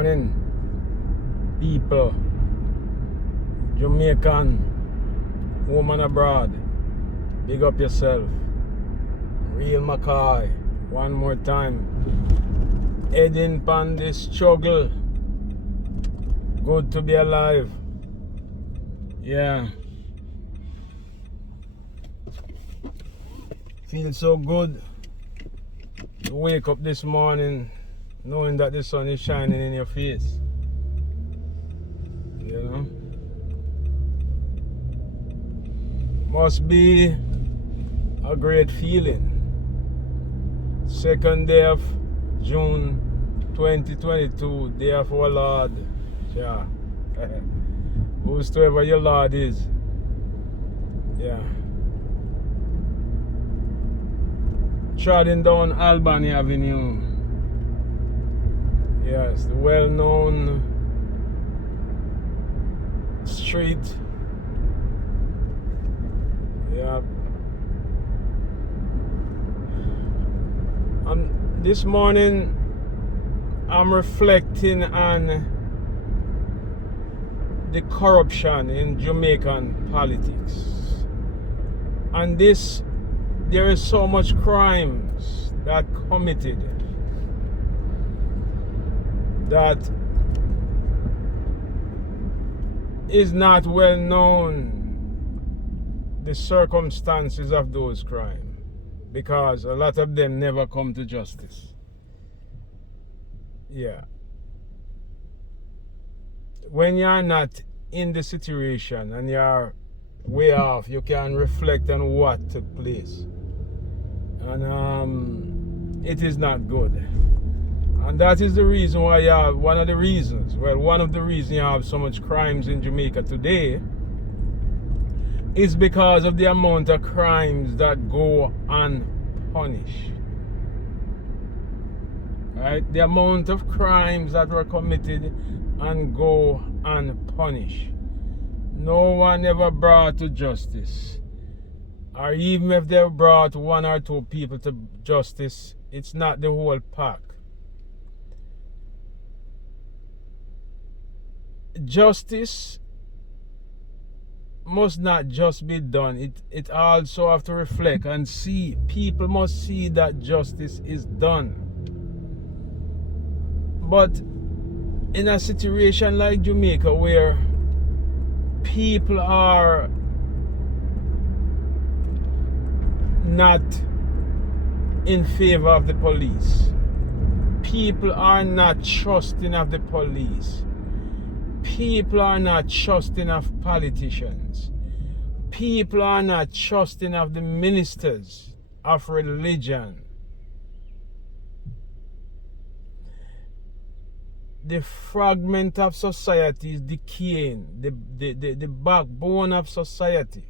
morning, people, Jamaican, woman abroad, big up yourself. Real McCoy, one more time. Heading pan this struggle. Good to be alive. Yeah. Feels so good to wake up this morning knowing that the sun is shining in your face. You know? Must be a great feeling. Second day of June 2022, day of our Lord. Yeah. Whosoever your Lord is. Yeah. Trotting down Albany Avenue. Yes, the well-known street. Yeah. And this morning, I'm reflecting on the corruption in Jamaican politics. And there is so much crimes that committed that is not well known, the circumstances of those crimes, because a lot of them never come to justice. Yeah. When you're not in the situation and you're way off, you can reflect on what took place. And it is not good. And that is the reason why you have, one of the reasons you have so much crimes in Jamaica today is because of the amount of crimes that go unpunished. Right? The amount of crimes that were committed and go unpunished. No one ever brought to justice. Or even if they brought one or two people to justice, it's not the whole pack. Justice must not just be done. It also have to reflect and see. People must see that justice is done. But in a situation like Jamaica where people are not in favor of the police, people are not trusting of the police, people are not trusting of politicians, people are not trusting of the ministers of religion. The fragment of society is decaying, the backbone of society.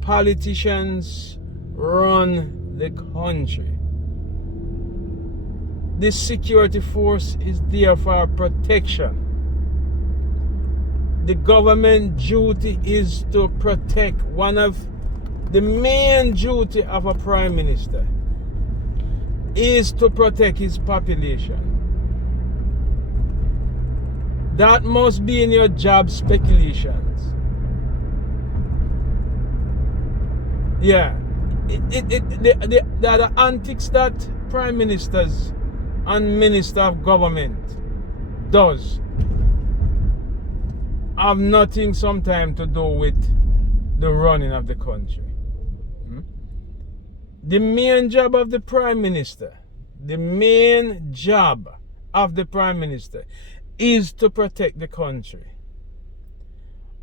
Politicians run the country. The security force is there for protection. The government duty is to protect. One of the main duty of a prime minister is to protect his population. That must be in your job speculations. Yeah. The antics that prime ministers and minister of government does have nothing sometimes to do with the running of the country. The main job of the prime minister, is to protect the country.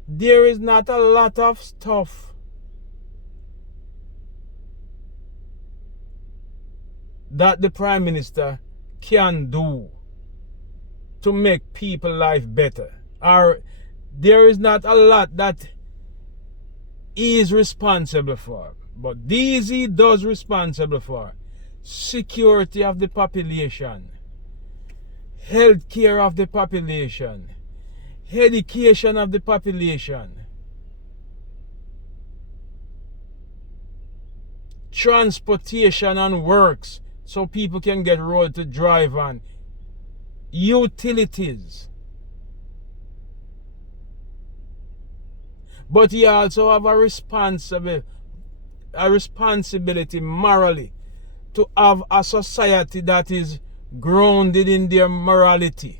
There is not a lot of stuff that the prime minister can do to make people's life better. Or there is not a lot that he is responsible for. But these he does responsible for. Security of the population, health care of the population, education of the population, transportation and works so people can get road to drive on. utilities. But you also have a responsibility morally to have a society that is grounded in their morality.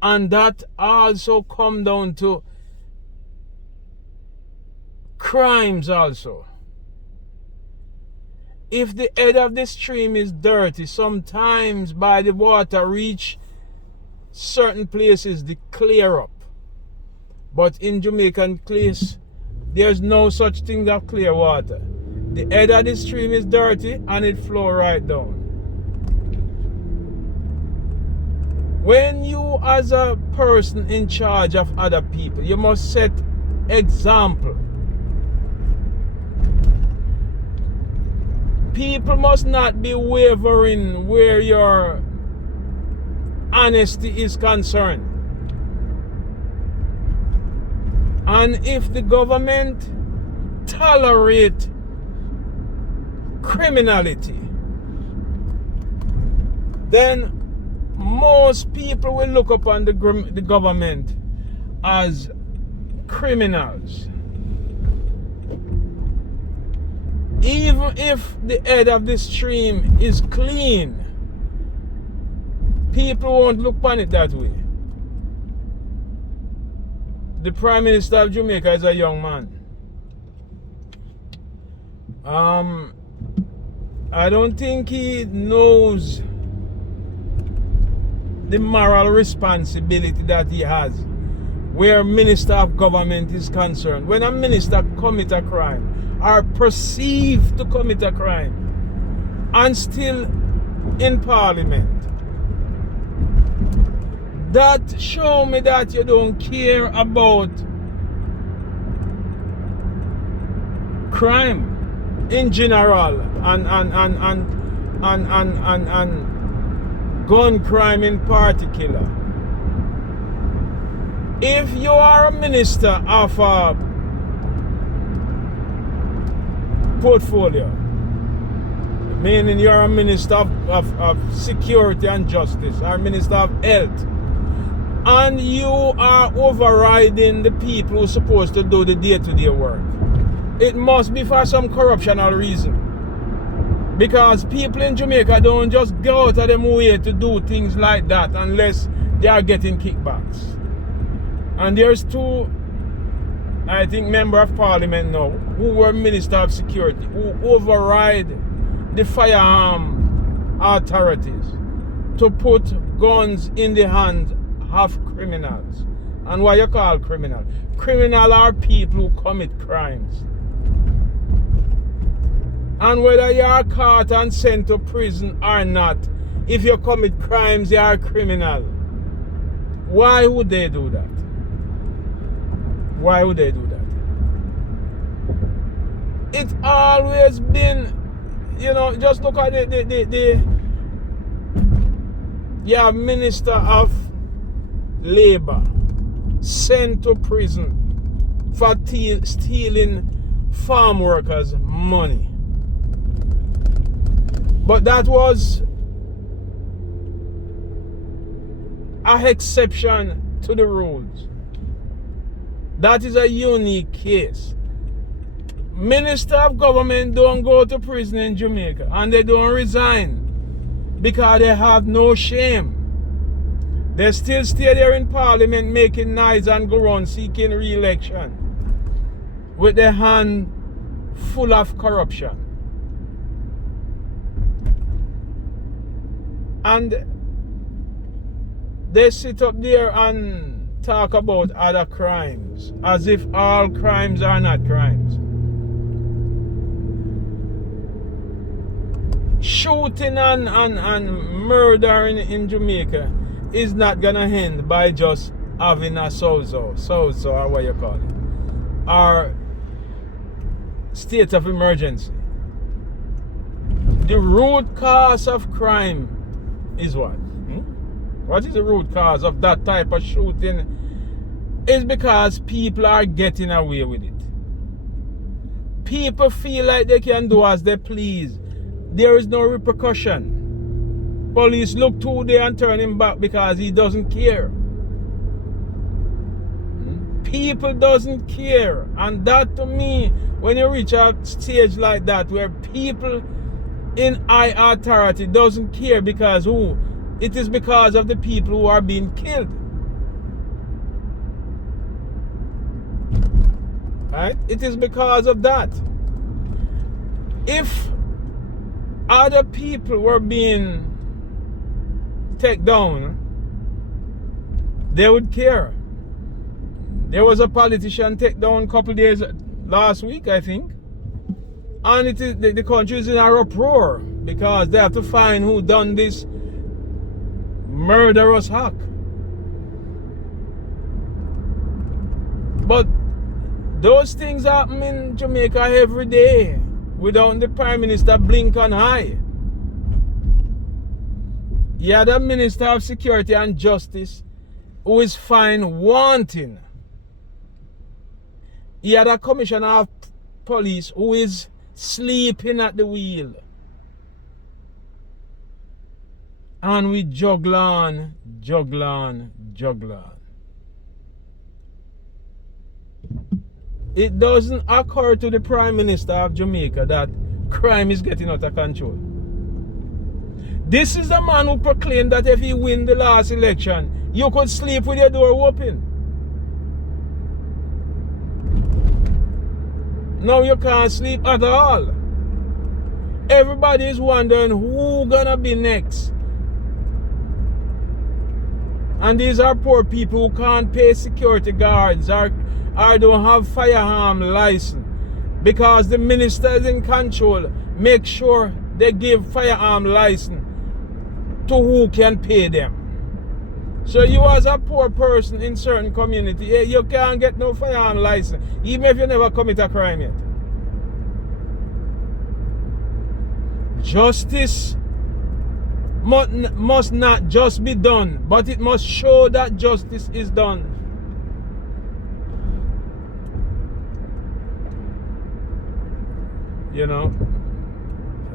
And that also come down to crimes also. If the head of the stream is dirty, sometimes by the water reach certain places, they clear up. But in Jamaican case, there's no such thing as clear water. The head of the stream is dirty and it flow right down. When you as a person in charge of other people, you must set example. People must not be wavering where your honesty is concerned. And if the government tolerate criminality, then most people will look upon the government as criminals. Even if the head of the stream is clean, people won't look upon it that way. The Prime Minister of Jamaica is a young man. I don't think he knows the moral responsibility that he has where Minister of Government is concerned. When a minister commit a crime or perceived to commit a crime and still in Parliament, that show me that you don't care about crime in general and gun crime in particular. If you are a minister of a portfolio, meaning you're a minister of security and justice or minister of health, and you are overriding the people who are supposed to do the day-to-day work, it must be for some corruptional reason. Because people in Jamaica don't just go out of their way to do things like that unless they are getting kickbacks. And there's two, I think, member of parliament now who were Minister of Security, who override the firearm authorities to put guns in the hands of criminals. And what you call criminal? Criminal are people who commit crimes. And whether you are caught and sent to prison or not, if you commit crimes, you are a criminal. Why would they do that? Why would they do that? It's always been, you know, just look at yeah, Minister of Labor sent to prison for stealing farm workers' money. But that was an exception to the rules. That is a unique case. Minister of government don't go to prison in Jamaica and they don't resign because they have no shame. They still stay there in parliament making noise and go around seeking re-election with their hand full of corruption. And they sit up there and talk about other crimes as if all crimes are not crimes. Shooting and murder in Jamaica is not gonna end by just having a so-so or what you call it, or state of emergency. The root cause of crime is what? What is the root cause of that type of shooting? Is because people are getting away with it. People feel like they can do as they please. There is no repercussion. Police look 2 days and turn him back because he doesn't care. People doesn't care. And that to me, when you reach a stage like that where people in high authority doesn't care because who? It is because of the people who are being killed. Right? It is because of that. If other people were being taken down, they would care. There was a politician taken down a couple days last week, I think. And it is the country is in a uproar because they have to find who done this murderous act. But those things happen in Jamaica every day without the Prime Minister blink an eye. You had a Minister of Security and Justice who is found wanting. You had a Commissioner of Police who is sleeping at the wheel. And we juggle on. It doesn't occur to the Prime Minister of Jamaica that crime is getting out of control. This is the man who proclaimed that if he win the last election, you could sleep with your door open. Now you can't sleep at all. Everybody is wondering who gonna be next. And these are poor people who can't pay security guards or don't have firearm license. Because the minister is in control, make sure they give firearm license to who can pay them. So you as a poor person in certain community, you can't get no firearm license, even if you never commit a crime yet. Justice must not just be done, but it must show that justice is done. You know,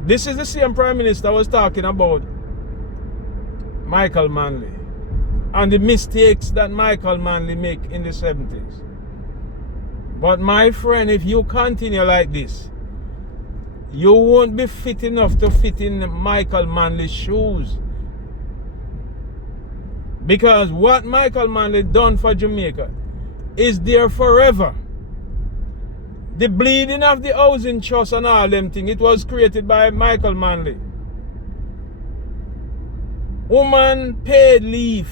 this is the same Prime Minister I was talking about Michael Manley and the mistakes that Michael Manley make in the 70s. But my friend, if you continue like this, you won't be fit enough to fit in Michael Manley's shoes. Because what Michael Manley done for Jamaica is there forever. The bleeding of the housing trust and all them things, it was created by Michael Manley. Woman paid leave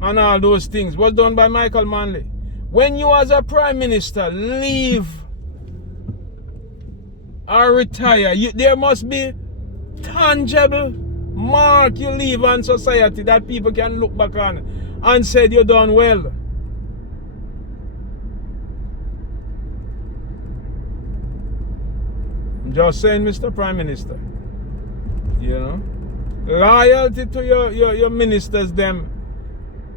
and all those things was done by Michael Manley. When you as a Prime Minister leave or retire, there must be tangible mark you leave on society that people can look back on and say you done well. I'm just saying, Mr. Prime Minister, you know, loyalty to your ministers, them,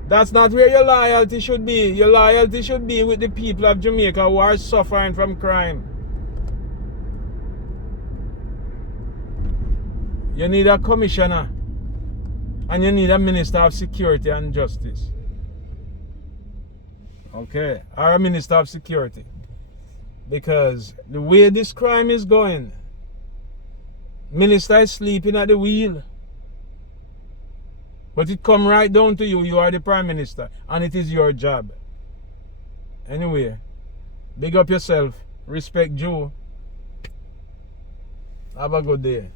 that's not where your loyalty should be. Your loyalty should be with the people of Jamaica who are suffering from crime. You need a commissioner and you need a Minister of Security and Justice. Okay, or a Minister of Security. Because the way this crime is going, Minister is sleeping at the wheel. But it come right down to you. You are the Prime Minister and it is your job. Anyway, big up yourself. Respect Joe. Have a good day.